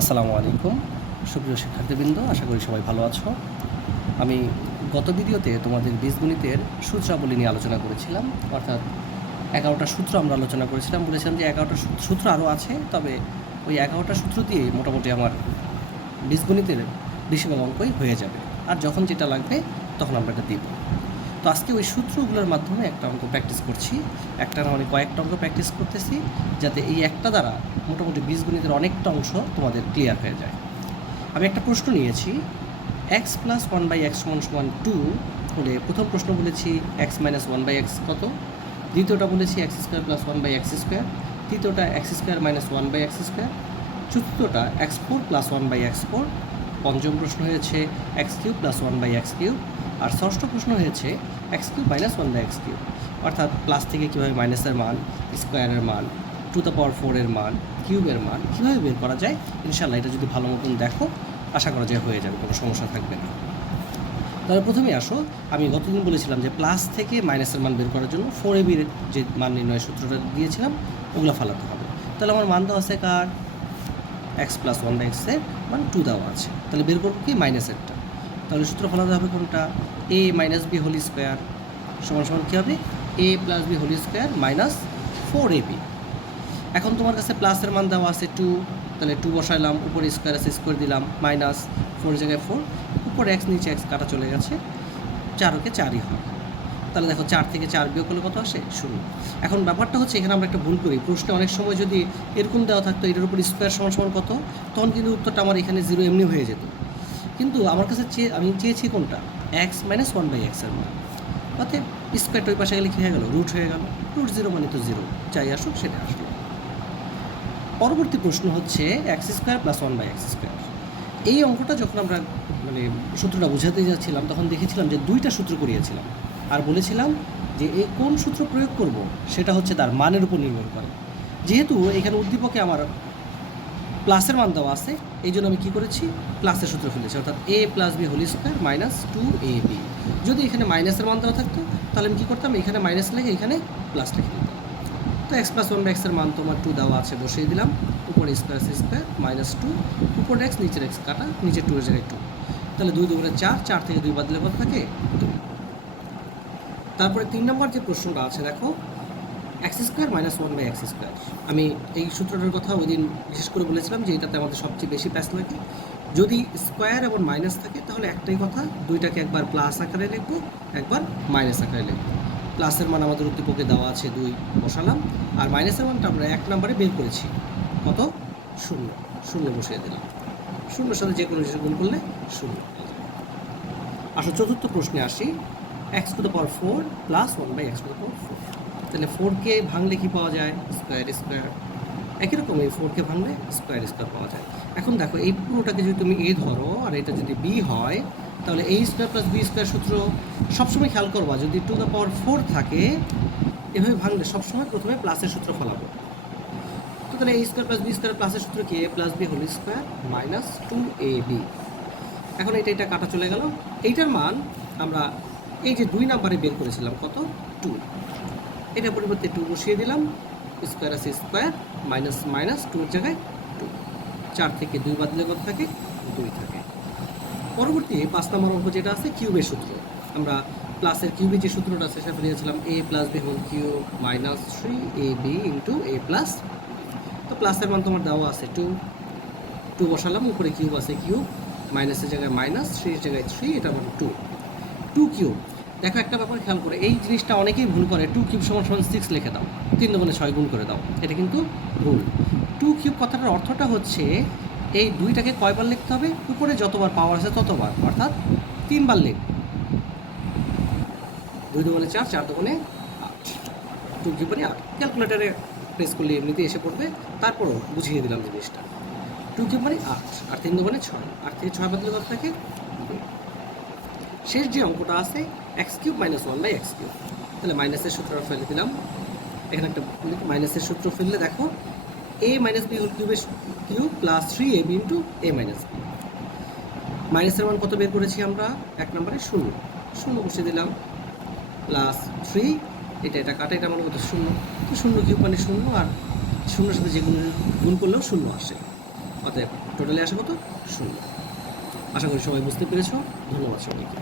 আসসালামু আলাইকুম সুপ্রিয় শিক্ষার্থীবৃন্দ, আশা করি সবাই ভালো আছো। আমি গত ভিডিওতে তোমাদের বীজগণিতের সূত্রাবলী নিয়ে আলোচনা করেছিলাম, অর্থাৎ 11টা সূত্র আমরা আলোচনা করেছিলাম। বলেছিলাম যে 11টা সূত্র আরও আছে, তবে ওই 11টা সূত্র দিয়ে মোটামুটি আমার বীজগণিতের বেশিরভাগ অঙ্কই হয়ে যাবে, আর যখন যেটা লাগবে তখন আমরা এটা দিব। তো আজকে ওই সূত্রগুলোর মাধ্যমে একটা অঙ্ক প্র্যাকটিস করছি, একটা না অনেক কয়েকটা অঙ্ক প্র্যাকটিস করতেছি, যাতে এই একটা দ্বারা মোটামুটি বীজগণিতের অনেকটা অংশ তোমাদের ক্লিয়ার হয়ে যায়। আমি একটা প্রশ্ন নিয়েছি, X plus one by X সমান সমান 2 হলে প্রথম প্রশ্ন বলেছি X minus one by X কত, দ্বিতীয়টা বলেছি X square plus one by x square, তৃতীয়টা X square minus one by x square, চতুর্থটা X four plus one by X four, পঞ্চম প্রশ্ন হয়েছে X cube plus one by x cube, আর ষষ্ঠ প্রশ্ন হয়েছে X cube minus one by x cube. অর্থাৎ প্লাস থেকে কীভাবে মাইনাসের মান, স্কোয়ারের মান, টু দ্য পাওয়ার 4-এর মান, কিউবের মান কীভাবে বের করা যায়, ইনশাল্লাহ এটা যদি ভালো মতন দেখো আশা করা যায় হয়ে যাবে, কোনো সমস্যা থাকবে না। তাহলে প্রথমেই আসো, আমি গতদিন বলেছিলাম যে প্লাস থেকে মাইনাসের মান বের করার জন্য 4ab যে মান নির্ণয়ের সূত্রটা দিয়েছিলাম ওগুলো ফালাতে হবে। তাহলে আমার মান দেওয়া আছে কার, এক্স প্লাস ওয়ান বাই এক্সের মান 2 দেওয়া আছে, তাহলে বের করবো কি মাইনাসেরটা। তাহলে সূত্র ফলাতে হবে কোনটা, A minus B whole square সমান সমান কী হবে, A plus B whole square minus 4ab। এখন তোমার কাছে প্লাসের মান দেওয়া আছে 2, তাহলে 2 বসাইলাম, উপরে স্কোয়ার আছে স্কোয়ার দিলাম, মাইনাস 4 জায়গায় 4, উপরে এক্স নিচে এক্স কাটা চলে গেছে, 4কে 4ই হয়। তাহলে দেখো 4 থেকে 4 বিয়োগ করলে কত আসে, 0। এখন ব্যাপারটা হচ্ছে এখানে আমরা একটা ভুল করি, প্রশ্নে অনেক সময় যদি এরকম দেওয়া থাকতো এটার উপর স্কোয়ার সমান সমান কত, তখন কিন্তু উত্তরটা আমার এখানে 0 এমনি হয়ে যেত। কিন্তু আমার কাছে আমি চেয়েছি কোনটা, এক্স মাইনাস ওয়ান বাই এক্সের মান, অর্থাৎ স্কোয়ারটা ওই পাশে গেলে কী হয়ে গেল, রুট হয়ে গেল, রুট 0 মানে তো 0, যাই আসুক সেটা আসলো। পরবর্তী প্রশ্ন হচ্ছে x square plus one by x square. এই অঙ্কটা যখন আমরা সূত্রটা বোঝাতে যাচ্ছিলাম তখন দেখেছিলাম যে 2টা সূত্র করিয়েছিলাম, আর বলেছিলাম যে এই কোন সূত্র প্রয়োগ করব সেটা হচ্ছে তার মানের উপর নির্ভর করে। যেহেতু এখানে উদ্দীপকে আমার প্লাসের মান দেওয়া আছে, এই জন্য আমি কী করেছি, প্লাসের সূত্র ফেলেছি, অর্থাৎ A plus B whole square minus 2ab। যদি এখানে মাইনাসের মান দেওয়া থাকতো তাহলে আমি কী করতাম, এখানে মাইনাস লিখে এখানে প্লাস লিখে দিতাম। তো এক্স প্লাস ওয়ান বাই এক্সের মান তোমার 2 দেওয়া আছে, বসিয়ে দিলাম, উপরে স্কোয়ার স্কোয়ার মাইনাস 2, উপরে এক্স নিচের এক্স কাটা, নিচে 2 এর জায়গায় 2, তাহলে 2 দুগুণে 4, 4 থেকে 2 বাদ দিলে কত থাকে 2। তারপরে 3 নম্বর যে প্রশ্নটা আছে দেখো, x square minus one by x square. আমি এই সূত্রটার কথা ওই দিন বিশেষ করে বলেছিলাম যে এটাতে আমাদের সবচেয়ে বেশি প্যাচ লাগে। যদি স্কোয়ার এবং মাইনাস থাকে তাহলে একটাই কথা, দুইটাকে একবার প্লাস আকারে লিখবো, একবার মাইনাস আকারে লিখবো। প্লাসের মান আমাদের উদ্দীপকে দেওয়া আছে 2, বসালাম, আর মাইনাসের মানটা আমরা 1 নম্বরে বের করেছি কত, 0, 0 বসিয়ে দিলাম, 0-এর সাথে যে কোনো কিছু গুণ করলে 0। আসলে চতুর্থ প্রশ্নে আসি, x to the power 4 plus one by x to the power 4। তাহলে 4কে ভাঙলে কি পাওয়া যায়, স্কোয়ার স্কোয়ার। একই রকম এই 4কে ভাঙলে স্কোয়ার স্কোয়ার পাওয়া যায়। এখন দেখো এই পুরোটাকে যদি তুমি এ ধরো আর এটা যদি বি হয়, তাহলে A square plus B square সূত্র সবসময় খেয়াল করবা, যদি টু দ্য পাওয়ার 4 থাকে এভাবে ভাঙলে সবসময় প্রথমে প্লাসের সূত্র ফলাবো। তো তাহলে A square plus B square প্লাসের সূত্র কি, A plus B whole square minus 2ab। এখন এটা কাটা চলে গেল, এইটার মান আমরা এই যে 2 নাম্বারে বের করেছিলাম কত, 2, এটার পরিবর্তে 2 বসিয়ে দিলাম, স্কোয়ার আছে স্কোয়ার, মাইনাস মাইনাস 2 এর জায়গায় 2, 4 থেকে 2 বাদ দিলে কত থাকে, 2 থাকে। পরবর্তী 5 নম্বর অঙ্ক যেটা আছে কিউবের সূত্র, আমরা প্লাসের কিউবের যে সূত্রটা আছে সেটা দিয়েছিলাম A plus B whole cube minus 3ab into A plus. তো প্লাসের মান তোমার দেওয়া আছে 2, 2 বসালাম, উপরে কিউব আছে কিউব, মাইনাসের জায়গায় মাইনাস, 3 এর জায়গায় 3, এটা মানে 2 কিউব। দেখো একটা ব্যাপার খেয়াল করে, এই জিনিসটা অনেকেই ভুল করে, 2 কিউব সমান সমান 6 লিখে দাও, 3 দুগুণে 6 গুণ করে দাও, এটা কিন্তু ভুল। 2 কিউব কথাটার অর্থটা হচ্ছে এই 2টাকে কয়বার লিখতে হবে, উপরে যতবার পাওয়ার আছে ততবার, অর্থাৎ 3 বার লিখ, 2 দুগুণে 4, 4 দুগুণে 8, 2 কিউব মানে 8। ক্যালকুলেটারে প্রেস করলে এমনিতে এসে পড়বে, তারপরও বুঝিয়ে দিলাম জিনিসটা। 2 কিউব মানে 8, আর 3 দুগুণে 6, 8 থেকে 6 বাদ দিলে কত থাকে 2। শেষ যে অঙ্কটা আছে x cube minus one by x cube, তাহলে মাইনাসের সূত্র ফেলে দিলাম, এখানে একটা মাইনাসের সূত্র ফেললে দেখো এ মাইনাস বি হোল কিউবের কিউব প্লাস 3ab ইন্টু এ মাইনাস বি। মাইনাসের মান কত বের করেছি আমরা, 1 নম্বরে 0, 0 বসিয়ে দিলাম, প্লাস 3, এটা কাটা, এটা মানে কত 0, তো 0 কিউব মানে 0, আর 0-এর সাথে যে গুণ করলেও 0 আসে, অতএব টোটালি আসে কত? 0। আশা করি সবাই বুঝতে পেরেছ। ধন্যবাদ সবাইকে।